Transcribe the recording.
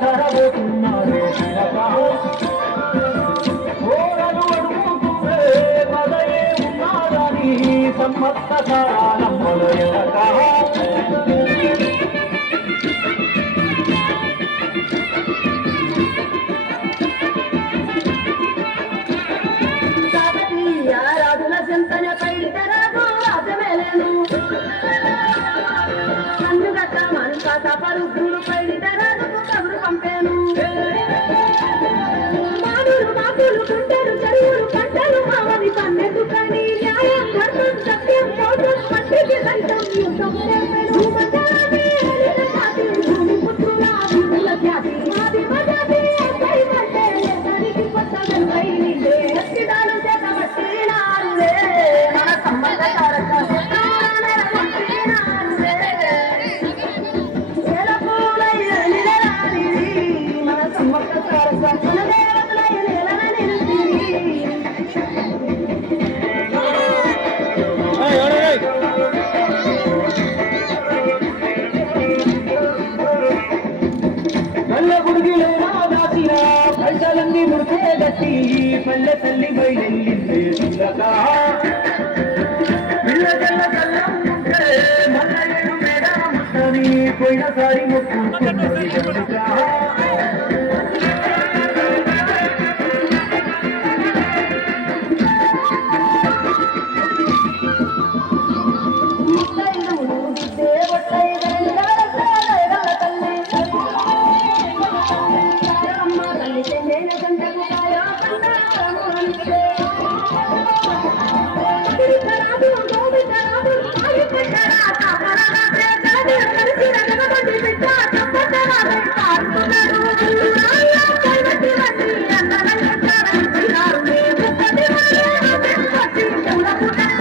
ధరబోతున్నారే ఓరలు అడుగుతుందే పదయే ఉన్నారని సమ్మత్త కాలమ్మల ఎనక రాజుల చింతన పైడితరాదు రాజమేలేను అందుగట్ట మనసాత పరుద్రులు పైడితరాదు కబురు పంపాను మాడులు మాకులు కుంటలు చెరువులు పంటలు మావని పన్నెండు కానీ న్యాయం ధర్మం సత్యం మోసం మట్టికి సైతం యుద్ధం భూమి పుత్రుల వీరుల ఖ్యాతి మాది మజాది అంటే దానికి కొత్త వెలుగై నిండే ఎత్తిదాలు చేతబట్టినారులే మన సంబంధ పైసలన్నీ ముడితే గట్టి పల్లె తల్లి బయలెళ్ళిందే పిల్లగల్ల కల్లం ఉంటే మల్ల ఏడు మేడ ముట్టని పోయినసారి మొక్కుతున్నది Thank you.